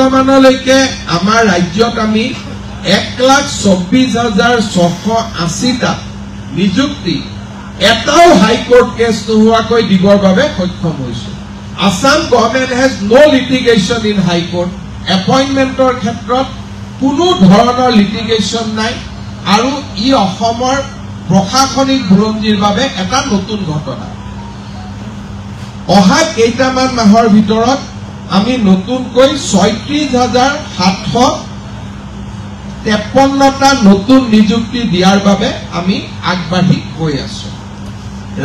বৰ্তমানলৈকে আমাৰ ৰাজ্যত আমি 1,24,680টা নিযুক্তি এটাও হাইকোৰ্ট কেছ নোহোৱাকৈ দিবৰ বাবে সক্ষম হৈছো। Assam government has no litigation in High Court. Appointmentor ক্ষেত্ৰত কোনো ধৰণৰ litigation নাই আৰু ই অসমৰ প্ৰশাসনিক বুৰঞ্জীৰ বাবে এটা নতুন ঘটনা। অহা কেইটামান মাহৰ ভিতৰত আমি নতুনকৈ 36,753টা নতুন নিযুক্তি দিয়াৰ বাবে আমি আগবাঢ়ি গৈ আছো।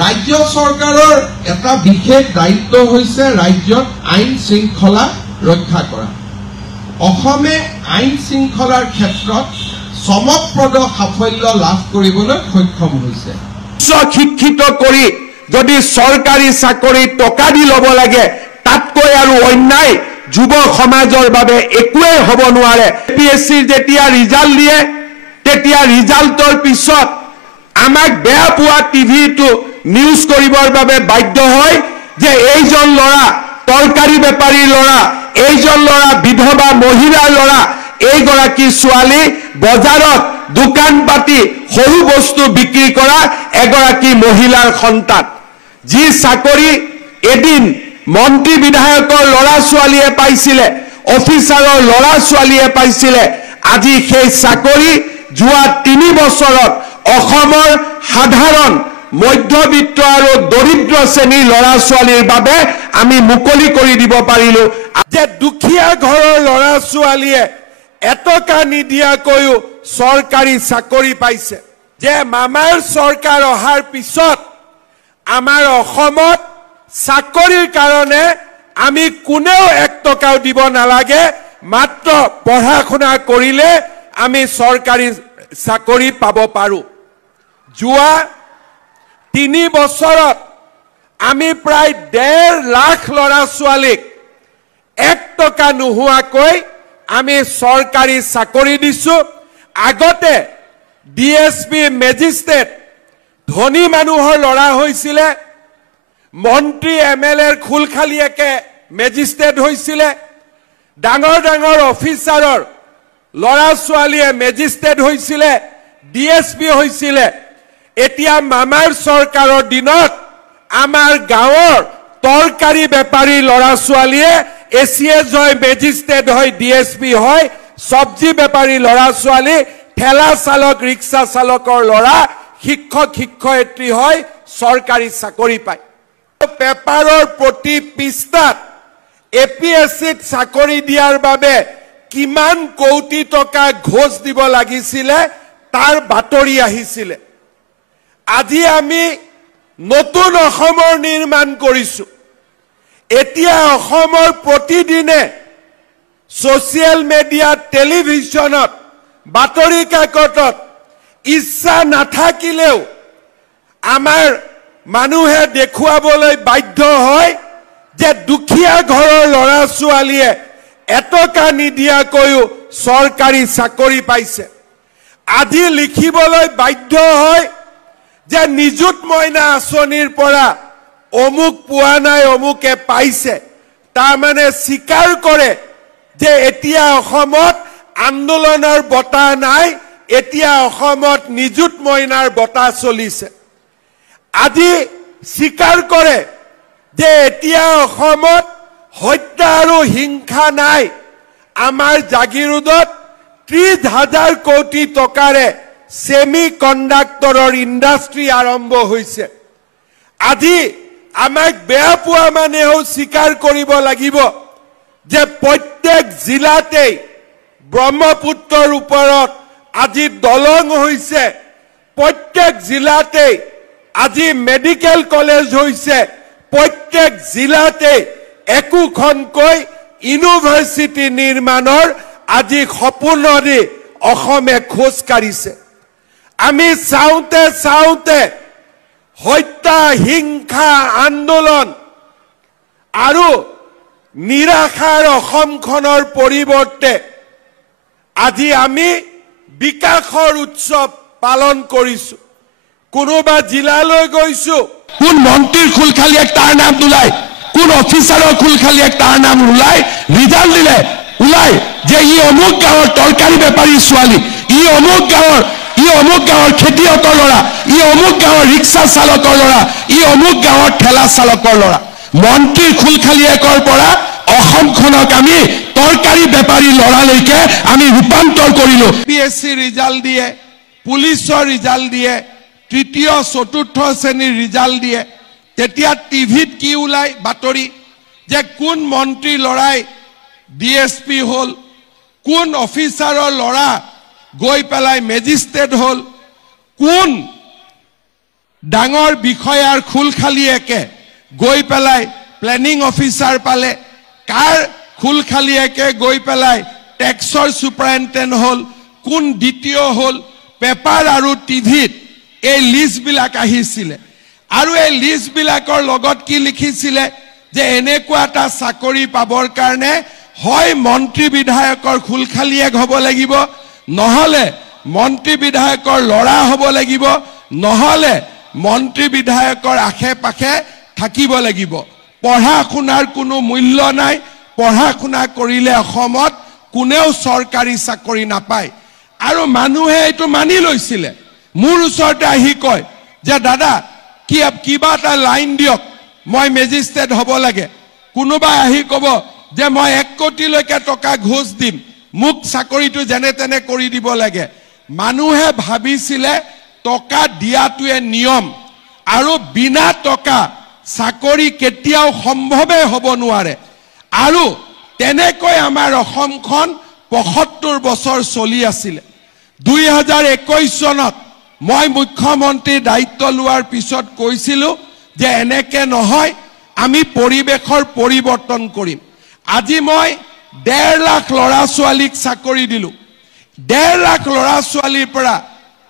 ৰাজ্য চৰকাৰৰ এটা বিশেষ দায়িত্ব হৈছে ৰাজ্যত আইন শৃংখলা ৰক্ষা কৰা। অসমে আইন শৃংখলাৰ ক্ষেত্ৰত চমকপ্ৰদ সাফল্য লাভ কৰিবলৈ সক্ষম হৈছে। শিক্ষিত কৰি যদি চৰকাৰী চাকৰি টকা দি ল'ব লাগে তাতকৈ আৰু অন্যায় যুৱ সমাজৰ বাবে একোৱেই হ'ব নোৱাৰে। এপিএছচিৰ যেতিয়া ৰিজাল্ট দিয়ে তেতিয়া ৰিজাল্টৰ পিছত আমাক বেয়া পোৱা টিভিটো নিউজ কৰিবৰ বাবে বাধ্য হয় যে এইজন ল'ৰা তৰকাৰী বেপাৰীৰ ল'ৰা, এইজন ল'ৰা বিধৱা মহিলাৰ ল'ৰা, এইগৰাকী ছোৱালী বজাৰত দোকান পাতি সৰু বস্তু বিক্ৰী কৰা এগৰাকী মহিলাৰ সন্তান। যি চাকৰি এদিন মন্ত্ৰী বিধায়কৰ ল'ৰা ছোৱালীয়ে পাইছিলে, অফিচাৰৰ ল'ৰা ছোৱালীয়ে পাইছিলে, আজি সেই চাকৰি যোৱা 3 বছৰত অসমৰ সাধাৰণ মধ্যবিত্ত আৰু দৰিদ্ৰ শ্ৰেণীৰ ল'ৰা ছোৱালীৰ বাবে আমি মুকলি কৰি দিব পাৰিলো যে দুখীয়া ঘৰৰ ল'ৰা ছোৱালীয়ে এটকা নিদিয়াকৈও চৰকাৰী চাকৰি পাইছে। যে মামাৰ চৰকাৰ অহাৰ পিছত আমাৰ অসমত চাকৰিৰ কাৰণে আমি কোনেও 1 টকাও দিব নালাগে, মাত্ৰ পঢ়া শুনা কৰিলে আমি চৰকাৰী চাকৰি পাব পাৰো। যোৱা 3 বছৰত আমি প্ৰায় 1.5 লাখ ল'ৰা ছোৱালীক 1 টকা নোহোৱাকৈ আমি চৰকাৰী চাকৰি দিছো। আগতে ডিএছপি মেজিষ্ট্ৰেট ধনী মানুহৰ ল'ৰা হৈছিলে, মন্ত্ৰী এমএলএৰ খুলখালিয়েকে মেজিষ্ট্ৰেট হৈছিলে, ডাঙৰ ডাঙৰ অফিচাৰৰ ল'ৰা ছোৱালীয়ে মেজিষ্ট্ৰেট হৈছিলে, ডিএছপি হৈছিলে। এতিয়া মামাৰ চৰকাৰৰ দিনত আমাৰ গাঁৱৰ তৰকাৰী বেপাৰী ল'ৰা ছোৱালীয়ে এছিএছ হয়, মেজিষ্ট্ৰেট হয়, ডিএছপি হয়, চব্জি বেপাৰী ল'ৰা ছোৱালী, ঠেলা চালক ৰিক্সা চালকৰ ল'ৰা, শিক্ষক শিক্ষয়িত্ৰী হয়, চৰকাৰী চাকৰি পায়। পেপাৰৰ প্ৰতি পৃষ্ঠাত এপিএছচিত চাকৰি দিয়াৰ বাবে কিমান কোটি টকা ঘোষ দিব লাগিছিলে তাৰ বাতৰি আহিছিলে। আজি আমি নতুন অসমৰ নিৰ্মাণ কৰিছো। এতিয়া অসমৰ প্ৰতিদিনে ছচিয়েল মিডিয়াত, টেলিভিছনত, বাতৰি কাকতত ইচ্ছা নাথাকিলেও আমাৰ মানুহে দেখুৱাবলৈ বাধ্য হয় যে দুখীয়া ঘৰৰ ল'ৰা ছোৱালীয়ে এটকা নিদিয়াকৈও চৰকাৰী চাকৰি পাইছে। আজি লিখিবলৈ বাধ্য হয় যে নিযুত মইনা আঁচনিৰ পৰা অমুক পোৱা নাই, অমুকে পাইছে। তাৰমানে স্বীকাৰ কৰে যে এতিয়া অসমত আন্দোলনৰ বতাহ নাই, এতিয়া অসমত নিযুত মইনাৰ বতাহ চলিছে। আজি স্বীকাৰ কৰে যে এতিয়া অসমত হত্যা আৰু হিংসা নাই। আমাৰ জাগিৰোডত 30,000 কোটি টকাৰে সেমি কণ্ডাক্টৰৰ ইণ্ডাষ্ট্ৰী আৰম্ভ হৈছে। আজি আমাক বেয়া পোৱা মানেও স্বীকাৰ কৰিব লাগিব যে প্ৰত্যেক জিলাতেই ব্ৰহ্মপুত্ৰৰ ওপৰত আজি দলং হৈছে, প্ৰত্যেক জিলাতেই আজি মেডিকেল কলেজ হৈছে, প্ৰত্যেক জিলাতেই একোখনকৈ ইউনিভাৰ্চিটি নিৰ্মাণৰ আজি সপোনেৰে অসমে খোজ কাঢ়িছে। আমি চাওঁতে চাওঁতে হত্যা, হিংসা, আন্দোলন আৰু নিৰাশাৰ অসমখনৰ পৰিৱৰ্তে আজি আমি বিকাশৰ উৎসৱ পালন কৰিছো। কোনোবা জিলালৈ গৈছো, কোন মন্ত্ৰীৰ খুলখালিয়ে তাৰ নাম নোলায়, কোন অফিচাৰৰ খুলখালিয়ে তাৰ নাম নোলায়, ৰিজাল্ট দিলে ওলাই যে ই অমুক গাঁৱৰ তৰকাৰী বেপাৰী ছোৱালী, ই অমুক গাঁৱৰ খেতিয়কৰ ল'ৰা, ই অমুক গাঁৱৰ ৰিক্সা চালকৰ ল'ৰা, ই অমুক গাঁৱৰ ঠেলা চালকৰ ল'ৰা। মন্ত্ৰীৰ খুলখালিয়েকৰ পৰা অসমখনক আমি তৰকাৰী বেপাৰী ল'ৰালৈকে আমি ৰূপান্তৰ কৰিলো। PSC ৰিজাল্ট দিয়ে, পুলিচৰ ৰিজাল্ট দিয়ে, তৃতীয় চতুৰ্থ শ্ৰেণীৰ ৰিজাল্ট দিয়ে, তেতিয়া টিভিত কি ওলাই বাতৰি যে কোন মন্ত্ৰীৰ ল'ৰাই DSP হ'ল, কোন অফিচাৰৰ ল'ৰা গৈ পেলাই মেজিষ্ট্ৰেট হ'ল, কোন ডাঙৰ বিষয়াৰ খুলখালিয়েকে গৈ পেলাই প্লেনিং অফিচাৰ পালে, কাৰ খুলখালিয়েকে গৈ পেলাই টেক্সৰ ছুপাৰিনটেণ্ডেণ্ট হ'ল, কোন দ্বিতীয় হ'ল, পেপাৰ আৰু টিভিত এই লিষ্টবিলাক আহিছিলে। আৰু এই লিষ্টবিলাকৰ লগত কি লিখিছিলে যে এনেকুৱা এটা চাকৰি পাবৰ কাৰণে হয় মন্ত্ৰী বিধায়কৰ খুলখালিয়েক হ'ব লাগিব, নহ'লে মন্ত্ৰী বিধায়কৰ ল'ৰা হ'ব লাগিব, নহ'লে মন্ত্ৰী বিধায়কৰ আশে পাশে থাকিব লাগিব। পঢ়া শুনাৰ কোনো মূল্য নাই, পঢ়া শুনা কৰিলে অসমত কোনেও চৰকাৰী চাকৰি নাপায়। আৰু মানুহে এইটো মানি লৈছিলে। মোৰ ওচৰতে আহি কয় যে দাদা কিবা এটা লাইন দিয়ক, মই মেজিষ্ট্ৰেট হ'ব লাগে। কোনোবাই আহি ক'ব যে মই 1 কোটিলৈকে টকা ঘোষ দিম, মোক চাকৰিটো যেনে তেনে কৰি দিব লাগে। মানুহে ভাবিছিলে টকা দিয়াটোৱে নিয়ম, আৰু বিনা টকা চাকৰি কেতিয়াও সম্ভৱে হ'ব নোৱাৰে। আৰু তেনেকৈ আমাৰ অসমখন ৭৫ বছৰ চলি আছিলে। 2021 চনত মই মুখ্যমন্ত্ৰীৰ দায়িত্ব লোৱাৰ পিছত কৈছিলো যে এনেকে নহয়, আমি পৰিৱেশৰ পৰিৱৰ্তন কৰিম। আজি মই 1.5 লাখ ল'ৰা ছোৱালীক চাকৰি দিলো। 1.5 লাখ ল'ৰা ছোৱালীৰ পৰা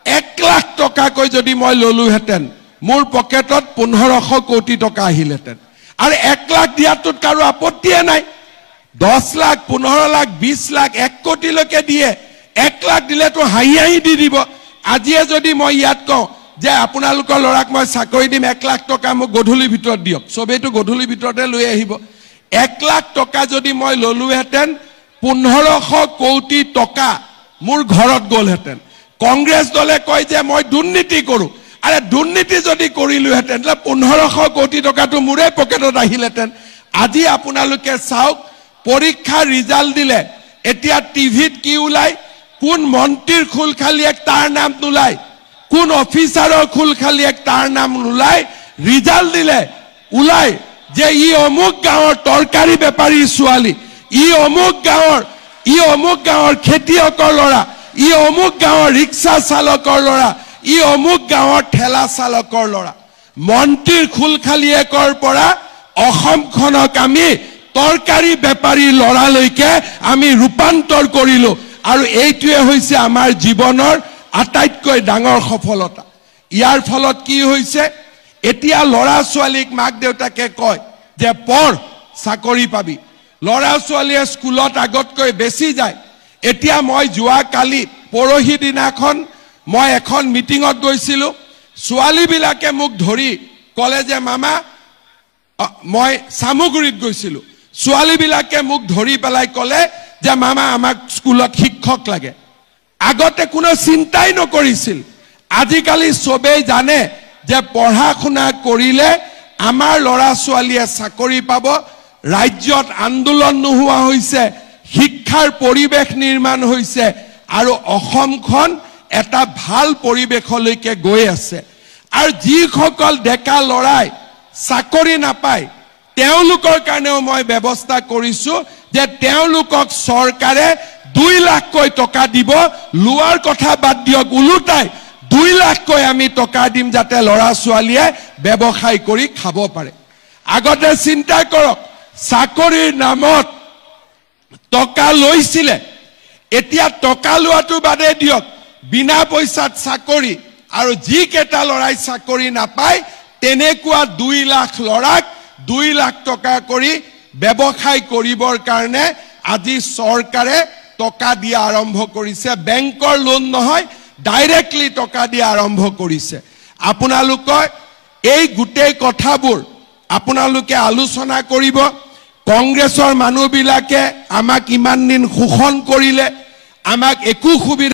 1 লাখ টকাকৈ যদি মই ললোহেঁতেন, মোৰ পকেটত 1500 কোটি টকা আহিলহেঁতেন। আৰু 1 লাখ দিয়াটোত কাৰো আপত্তিয়ে নাই। 10 লাখ, 15 লাখ, 20 লাখ, 1 কোটিলৈকে দিয়ে। 1 লাখ দিলেতো হাঁহি দি দিব। আজিয়ে যদি মই ইয়াত কওঁ যে আপোনালোকৰ ল'ৰাক মই চাকৰি দিম, 1 লাখ টকা মোক গধূলিৰ ভিতৰত দিয়ক, চবেইটো গধূলিৰ ভিতৰতে লৈ আহিব। 1 লাখ টকা যদি মই ললোহেঁতেন, 1500 কোটি টকা মোৰ ঘৰত গ'লহেঁতেন। কংগ্ৰেছ দলে কয় যে মই দুৰ্নীতি কৰোঁ। আৰে দুৰ্নীতি যদি কৰিলোহেঁতেন 1500 কোটি টকাটো মোৰে পকেটত আহিলেহেঁতেন। আজি আপোনালোকে চাওক, পৰীক্ষাৰ ৰিজাল্ট দিলে, এতিয়া টিভিত কি ওলাই, কোন মন্ত্ৰীৰ খুলখালিয়েক তাৰ নাম নোলায়, কোন অফিচাৰৰ খুলখালিয়েক তাৰ নাম নোলায়। ৰিজাল্ট দিলে ওলাই যে ই অমুক গাঁৱৰ তৰকাৰী বেপাৰী ছোৱালী, ই অমুক গাঁৱৰ খেতিয়কৰ ল'ৰা, ই অমুক গাঁৱৰ ৰিক্সা চালকৰ ল'ৰা, ই অমুক গাঁৱৰ ঠেলা চালকৰ ল'ৰা। মন্ত্ৰীৰ খুলখালিয়েকৰ পৰা অসমখনক আমি তৰকাৰী বেপাৰী ল'ৰালৈকে আমি ৰূপান্তৰ কৰিলো। আৰু এইটোৱে হৈছে আমাৰ জীৱনৰ আটাইতকৈ ডাঙৰ সফলতা। ইয়াৰ ফলত কি হৈছে, এতিয়া ল'ৰা ছোৱালীক মাক দেউতাকে কয় যে পঢ়, চাকৰি পাবি। ল'ৰা ছোৱালীয়ে স্কুলত আগতকৈ বেছি যায়। এতিয়া মই যোৱাকালি পৰহি দিনাখন মই এখন মিটিঙত গৈছিলো। ছোৱালীবিলাকে মোক ধৰি ক'লে যে মামা, মই চামুগুৰিত গৈছিলো। ছোৱালীবিলাকে মোক ধৰি পেলাই ক'লে যে মামা আমাক স্কুলত শিক্ষক লাগে। আগতে কোনো চিন্তাই নকৰিছিল। আজিকালি চবেই জানে যে পঢ়া শুনা কৰিলে আমাৰ ল'ৰা ছোৱালীয়ে চাকৰি পাব। ৰাজ্যত আন্দোলন নোহোৱা হৈছে, শিক্ষাৰ পৰিৱেশ নিৰ্মাণ হৈছে, আৰু অসমখন এটা ভাল পৰিৱেশলৈকে গৈ আছে। আৰু যিসকল ডেকা ল'ৰাই চাকৰি নাপায়, তেওঁলোকৰ কাৰণেও মই ব্যৱস্থা কৰিছো যে তেওঁলোকক চৰকাৰে 2 লাখকৈ টকা দিব। লোৱাৰ কথা বাদ দিয়ক, ওলোটাই 2 লাখকৈ আমি টকা দিম, যাতে ল'ৰা ছোৱালীয়ে ব্যৱসায় কৰি খাব পাৰে। আগতে চিন্তা কৰক, চাকৰিৰ নামত টকা লৈছিলে, এতিয়া টকা লোৱাটো বাদে দিয়ক, বিনা পইচাত চাকৰি। আৰু যিকেইটা ল'ৰাই চাকৰি নাপায়, তেনেকুৱা 2 লাখ ল'ৰাক 2 লাখ টকা কৰি ব্যৱসায় কৰিবৰ কাৰণে আজি চৰকাৰে টকা দিয়া আৰম্ভ কৰিছে। বেংকৰ লোন নহয়, ডাইৰেক্টলি টকা দিয়া আৰম্ভ কৰিছে। আপোনালোকৰ এই গোটেই কথাবোৰ আপোনালোকে আলোচনা কৰিব। কংগ্ৰেছৰ মানুহবিলাকে আমাক ইমান দিন শোষণ কৰিলে, আমাক একো সুবিধা